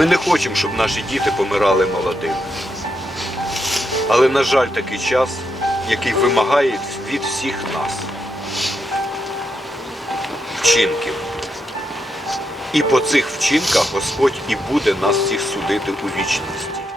Ми не хочемо, щоб наші діти помирали молодими. Але, на жаль, такий час, який вимагає від всіх нас вчинків. І по цих вчинках Господь і буде нас всіх судити у вічності.